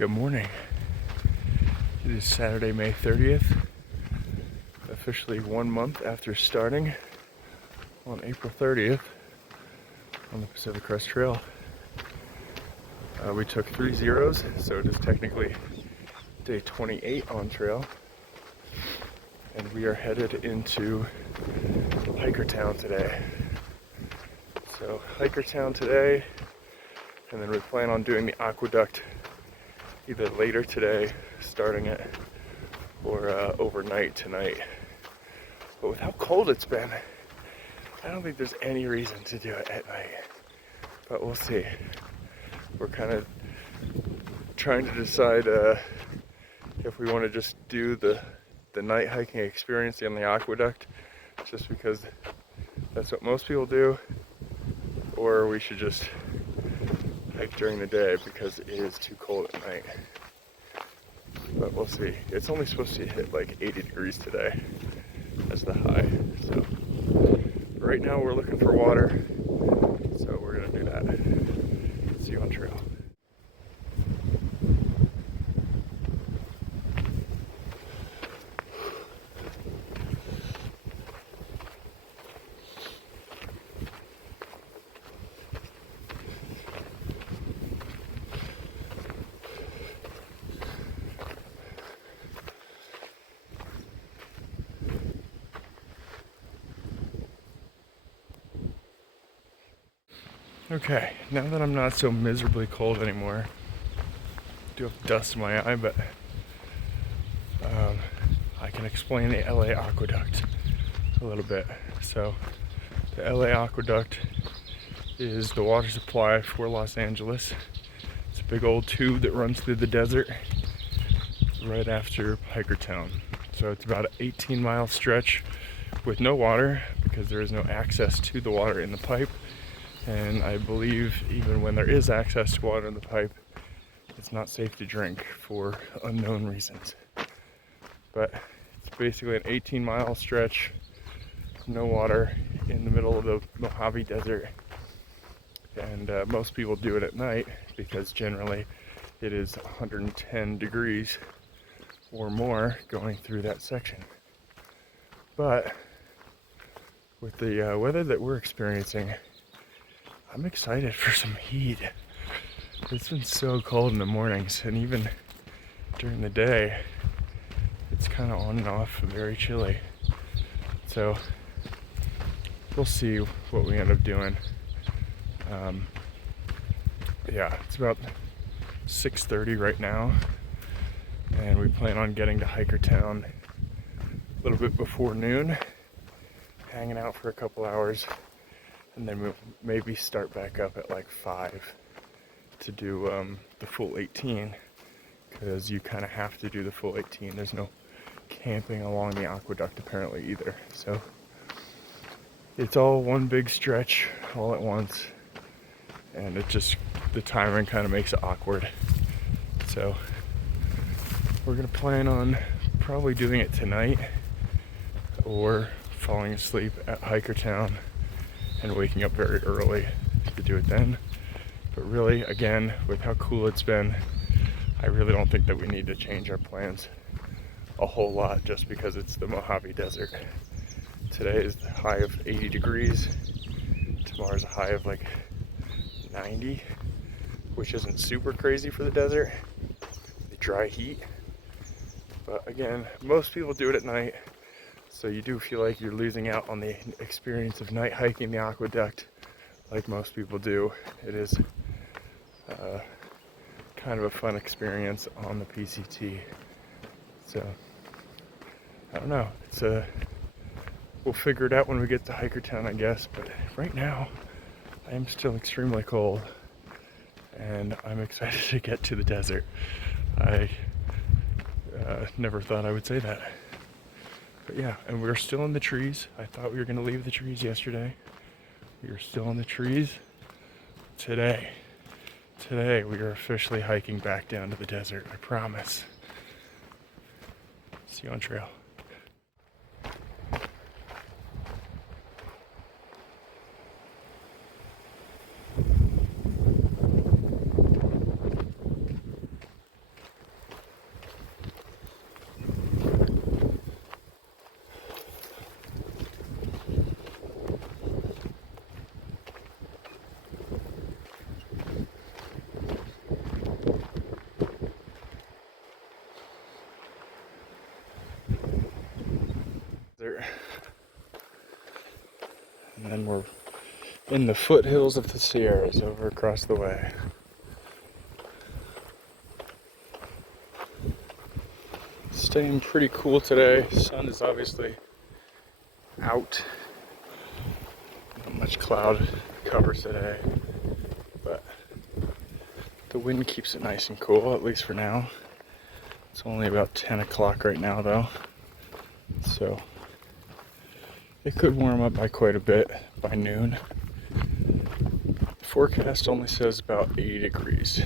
Good morning. It is Saturday, May 30th, officially 1 month after starting on April 30th on the Pacific Crest Trail. We took 3 zeros, so it is technically day 28 on trail, and we are headed into Hikertown today. So Hikertown today, and then we plan on doing the Aquaduct either later today, starting it, or overnight tonight. But with how cold it's been, I don't think there's any reason to do it at night. But we'll see. We're kind of trying to decide if we want to just do the night hiking experience on the Aquaduct, just because that's what most people do, or we should just hike during the day because it is too cold at night. But we'll see. It's only supposed to hit like 80 degrees today as the high. So right now we're looking for water, so we're gonna do that. See you on trail. Okay, now that I'm not so miserably cold anymore, I do have dust in my eye, but I can explain the LA Aqueduct a little bit. So the LA Aqueduct is the water supply for Los Angeles. It's a big old tube that runs through the desert right after Hikertown. So it's about an 18-mile stretch with no water because there is no access to the water in the pipe. And I believe even when there is access to water in the pipe, it's not safe to drink for unknown reasons. But it's basically an 18-mile stretch, no water, in the middle of the Mojave Desert. And most people do it at night because generally it is 110 degrees or more going through that section. But with the weather that we're experiencing, I'm excited for some heat. It's been so cold in the mornings, and even during the day, it's kind of on and off and very chilly. So we'll see what we end up doing. Yeah, it's about 6:30 right now, and we plan on getting to Hikertown a little bit before noon, hanging out for a couple hours, and then we'll maybe start back up at like 5 to do the full 18, because you kind of have to do the full 18. There's no camping along the Aqueduct apparently either. So it's all one big stretch all at once, and it just, the timing kind of makes it awkward. So we're gonna plan on probably doing it tonight or falling asleep at Hikertown and waking up very early to do it then. But really, again, with how cool it's been, I really don't think that we need to change our plans a whole lot just because it's the Mojave Desert. Today is the high of 80 degrees. Tomorrow's a high of like 90, which isn't super crazy for the desert, the dry heat. But again, most people do it at night, so you do feel like you're losing out on the experience of night hiking the Aqueduct like most people do. It is kind of a fun experience on the PCT. So, I don't know. We'll figure it out when we get to Hikertown, I guess. But right now, I am still extremely cold, and I'm excited to get to the desert. I never thought I would say that. But yeah, and we're still in the trees. I thought we were gonna leave the trees yesterday. We are still in the trees today. Today we are officially hiking back down to the desert, I promise. See you on trail. in the foothills of the Sierras over across the way. Staying pretty cool today. Sun is obviously out. Not much cloud cover today, but the wind keeps it nice and cool, at least for now. It's only about 10 o'clock right now though, so it could warm up by quite a bit by noon. The forecast only says about 80 degrees.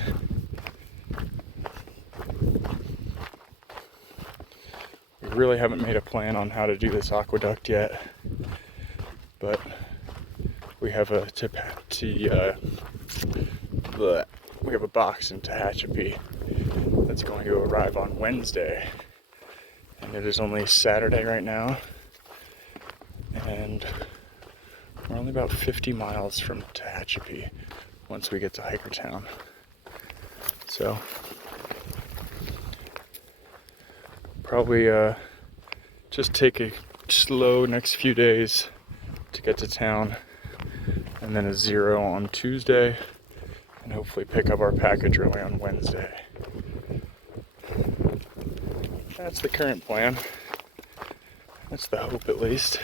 We really haven't made a plan on how to do this aqueduct yet, but we have a we have a box in Tehachapi that's going to arrive on Wednesday, and it is only Saturday right now, and we're only about 50 miles from Tehachapi once we get to Hikertown. So probably just take a slow next few days to get to town, and then a 0 on Tuesday, and hopefully pick up our package early on Wednesday. That's the current plan. That's the hope, at least.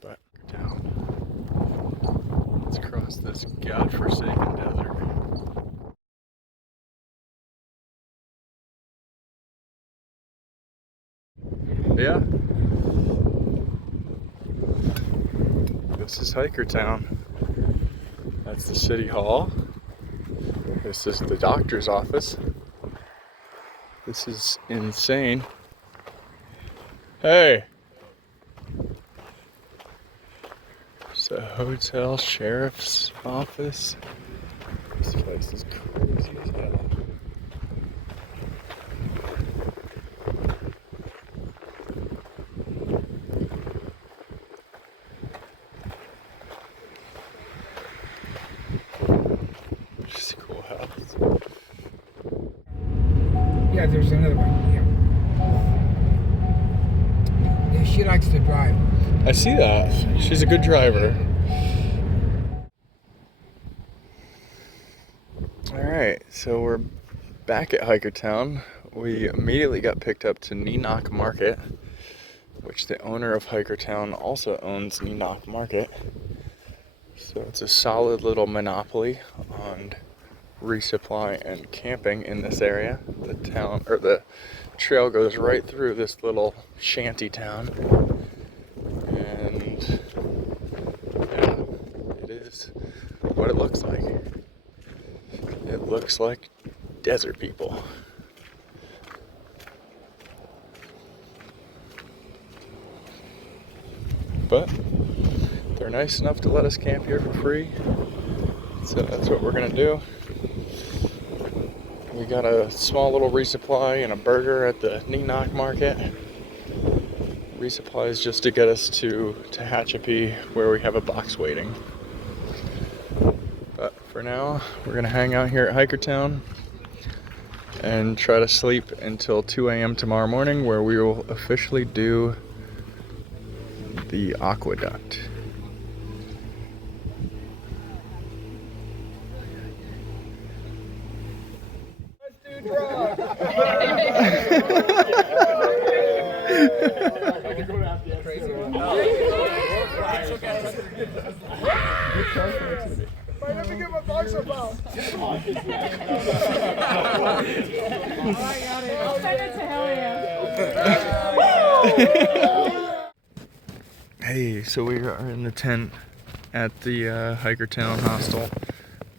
But down. Let's cross this godforsaken desert. Yeah. This is Hikertown. That's the city hall. This is the doctor's office. This is insane. Hey! There's a hotel, sheriff's office. This place is crazy as hell. Just a cool house. Yeah, there's another one. Yeah, she likes to drive. I see that. She's a good driver. Alright, so we're back at Hikertown. We immediately got picked up to Neenok Market, which the owner of Hikertown also owns Neenok Market. So it's a solid little monopoly on resupply and camping in this area. The trail goes right through this little shanty town, and yeah, it is what it looks like. It looks like desert people. But they're nice enough to let us camp here for free, so that's what we're gonna do. We got a small little resupply and a burger at the Neenok Market. Resupply is just to get us to Tehachapi, where we have a box waiting. But for now, we're gonna hang out here at Hikertown and try to sleep until 2 a.m. tomorrow morning, where we will officially do the aqueduct. Hey, so we are in the tent at the Hikertown hostel.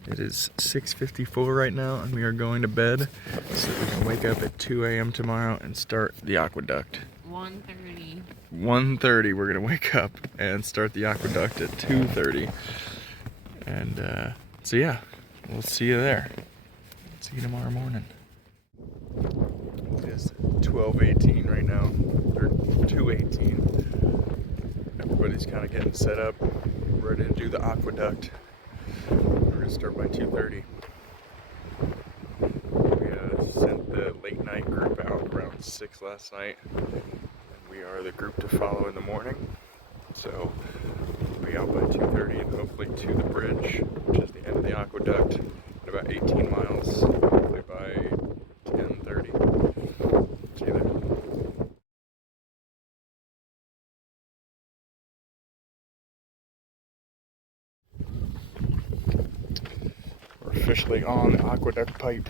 It is 6:54 right now, and we are going to bed so that we can wake up at 2 a.m. tomorrow and start the aqueduct. 1:30. 1:30 we're gonna wake up and start the aqueduct at 2:30. And so yeah, we'll see you there. See you tomorrow morning. It is 12:18 right now, or 2:18. Everybody's kind of getting set up, ready to do the aqueduct. We're gonna start by 2:30. We sent the late night group out around 6 last night, and we are the group to follow in the morning. So we be out by 2:30 and hopefully to the bridge, which is the end of the aqueduct, in about 18 miles, hopefully by 10:30. See you there. We're officially on the aqueduct pipe.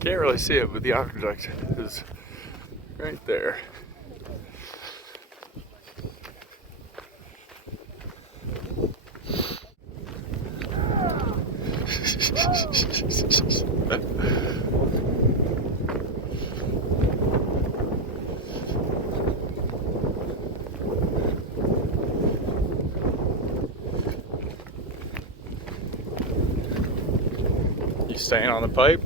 Can't really see it, but the aqueduct is right there. You staying on the pipe?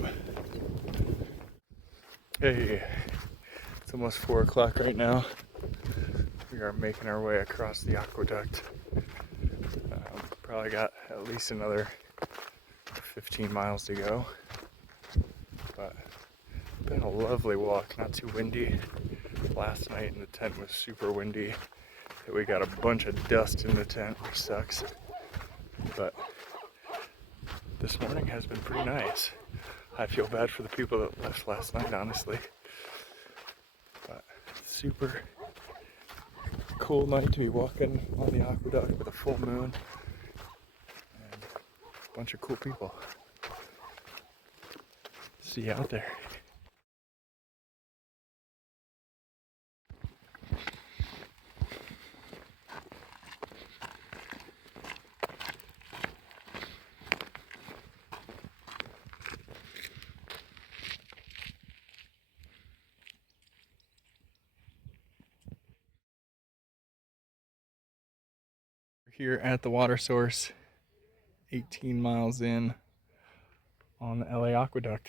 Hey, it's almost 4 o'clock right now. We are making our way across the aqueduct. Probably got at least another 15 miles to go. But it's been a lovely walk, not too windy. Last night in the tent was super windy. We got a bunch of dust in the tent, which sucks. But this morning has been pretty nice. I feel bad for the people that left last night, honestly. But super cool night to be walking on the aqueduct with a full moon and a bunch of cool people. See you out there. Here at the water source, 18 miles in on the LA Aqueduct.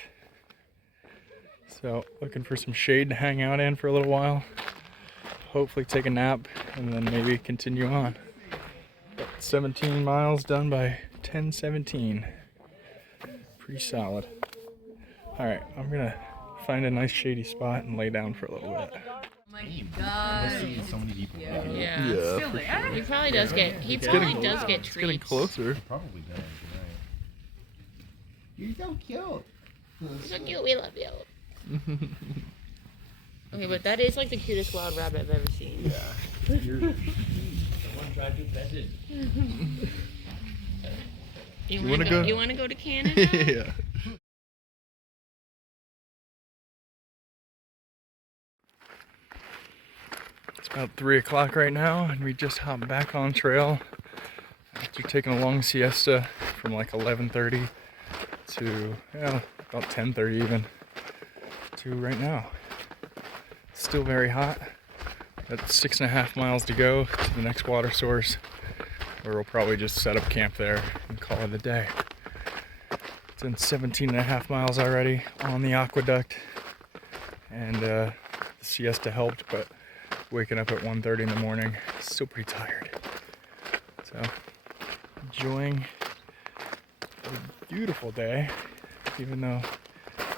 So looking for some shade to hang out in for a little while. Hopefully take a nap and then maybe continue on. 17 miles done by 10:17. Pretty solid. All right, I'm gonna find a nice shady spot and lay down for a little bit. My God. So many people. Yeah. Yeah, Still for there? sure. He probably does get. He It's probably getting- does get treats. It's getting closer. Probably does, right? You're so cute. He's so cute. We love you. Okay, but that is like the cutest wild rabbit I've ever seen. Yeah. Someone tried to pet it. You wanna wanna go? You wanna go to Canada? Yeah. It's about 3 o'clock right now, and we just hopped back on trail after taking a long siesta from like 11:30 to about 10:30 even to right now. It's still very hot. Got 6.5 miles to go to the next water source, where we'll probably just set up camp there and call it a day. It's been 17.5 miles already on the aqueduct, and the siesta helped, but waking up at 1:30 in the morning, still pretty tired. So, enjoying a beautiful day, even though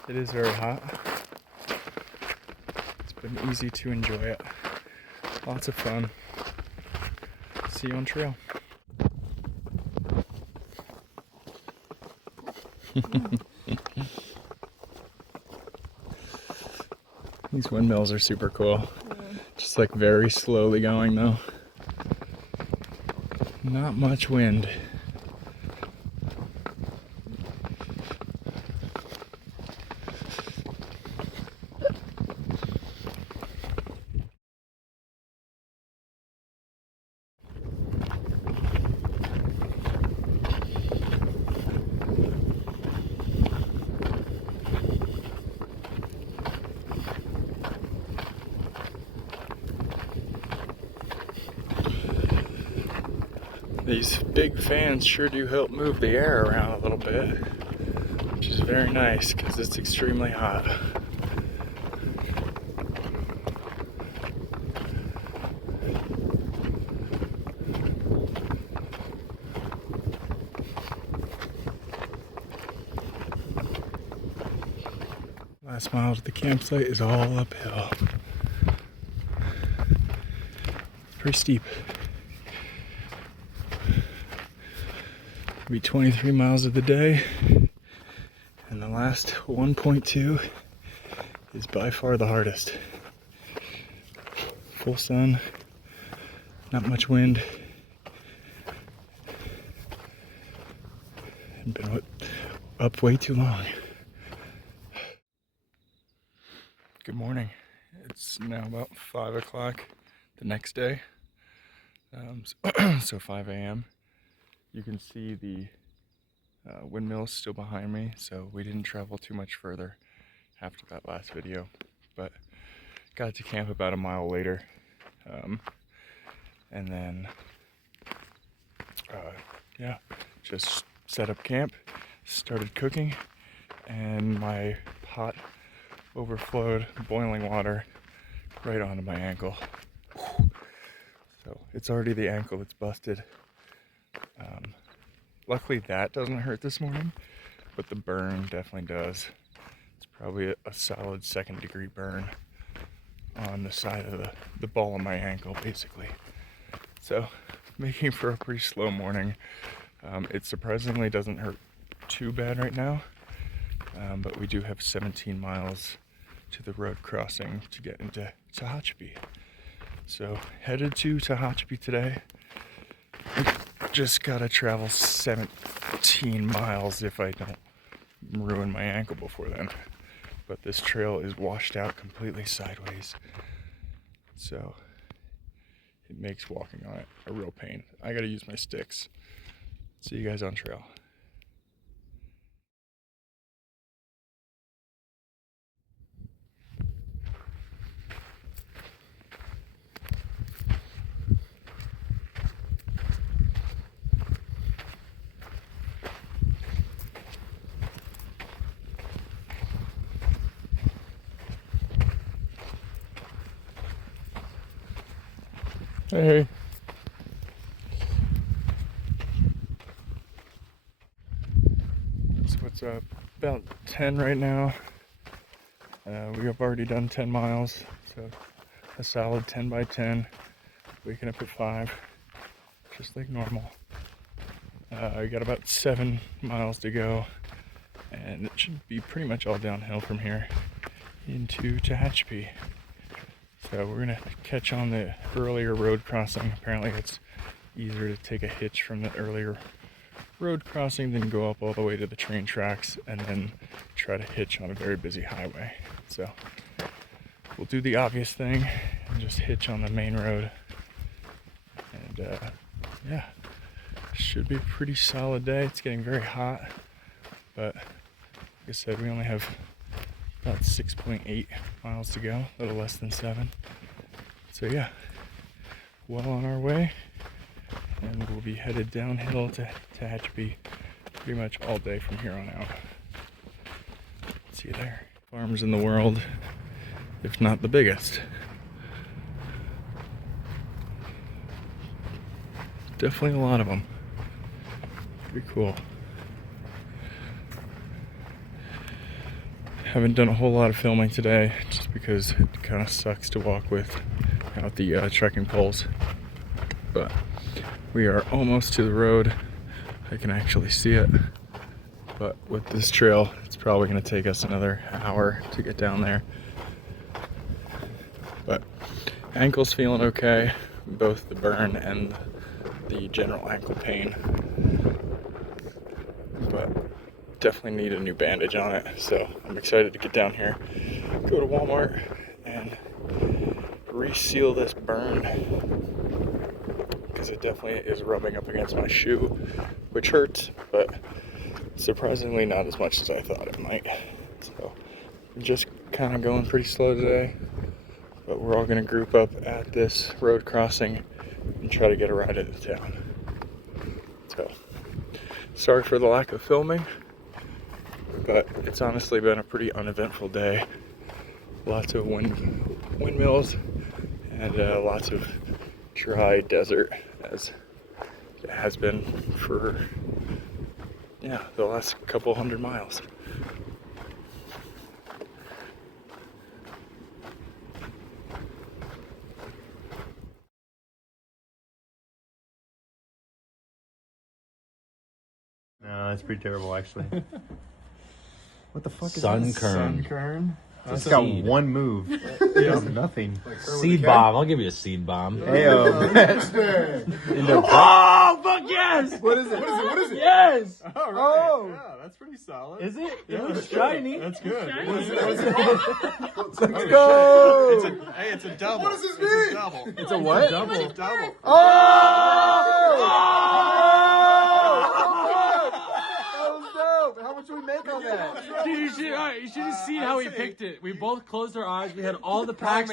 it is very hot. been easy to enjoy it. Lots of fun. See you on trail. These windmills are super cool. Just like very slowly going though. Not much wind. These big fans sure do help move the air around a little bit, which is very nice because it's extremely hot. Last mile to the campsite is all uphill. Pretty steep. Be 23 miles of the day, and the last 1.2 is by far the hardest. Full sun, not much wind, and been up way too long. Good morning. It's now about 5 o'clock the next day, so 5 a.m. You can see the windmills still behind me, so we didn't travel too much further after that last video, but got to camp about a mile later, and then yeah, just set up camp, started cooking, and my pot overflowed boiling water right onto my ankle. So it's already the ankle that's busted. Luckily that doesn't hurt this morning, but the burn definitely does. It's probably a solid 2nd-degree burn on the side of the ball of my ankle, basically. So making for a pretty slow morning. It surprisingly doesn't hurt too bad right now, but we do have 17 miles to the road crossing to get into Tehachapi. So headed to Tehachapi today. Just gotta travel 17 miles if I don't ruin my ankle before then. But this trail is washed out completely sideways, so it makes walking on it a real pain. I gotta use my sticks. See you guys on trail. Hey. So it's about 10 right now. We have already done 10 miles, so a solid 10 by 10. Waking up at 5, just like normal. I got about 7 miles to go, and it should be pretty much all downhill from here into Tehachapi. So we're gonna catch on the earlier road crossing. Apparently it's easier to take a hitch from the earlier road crossing than go up all the way to the train tracks and then try to hitch on a very busy highway. So we'll do the obvious thing and just hitch on the main road. And yeah, should be a pretty solid day. It's getting very hot, but like I said, we only have about 6.8 miles to go, a little less than 7. So yeah, well on our way, and we'll be headed downhill to Tehachapi pretty much all day from here on out. See you there. Farms in the world, if not the biggest. Definitely a lot of them. Pretty cool. Haven't done a whole lot of filming today just because it kind of sucks to walk without the trekking poles. But we are almost to the road. I can actually see it. But with this trail, it's probably going to take us another hour to get down there. But ankle's feeling okay, both the burn and the general ankle pain. But definitely need a new bandage on it, so I'm excited to get down here, go to Walmart, and reseal this burn, because it definitely is rubbing up against my shoe, which hurts, but surprisingly not as much as I thought it might. So I'm just kind of going pretty slow today, but we're all going to group up at this road crossing and try to get a ride into town. So sorry for the lack of filming, but it's honestly been a pretty uneventful day. Lots of windmills and lots of dry desert, as it has been for the last couple 100 miles. No, that's pretty terrible, actually. What the fuck is Sun that? kern. Kern. It's got one move. It does nothing. Seed bomb. I'll give you a seed bomb. Heyo. Oh, fuck yes! What is it? What is it? What is it? Yes! All right. Yeah, that's pretty solid. Is it? It looks shiny. That's good. Let's go! It's a double. What does this mean? It's a double. It's a what? Double. How much do we make on that? Dude, you should have seen how we picked it. We both closed our eyes. We had all the packs.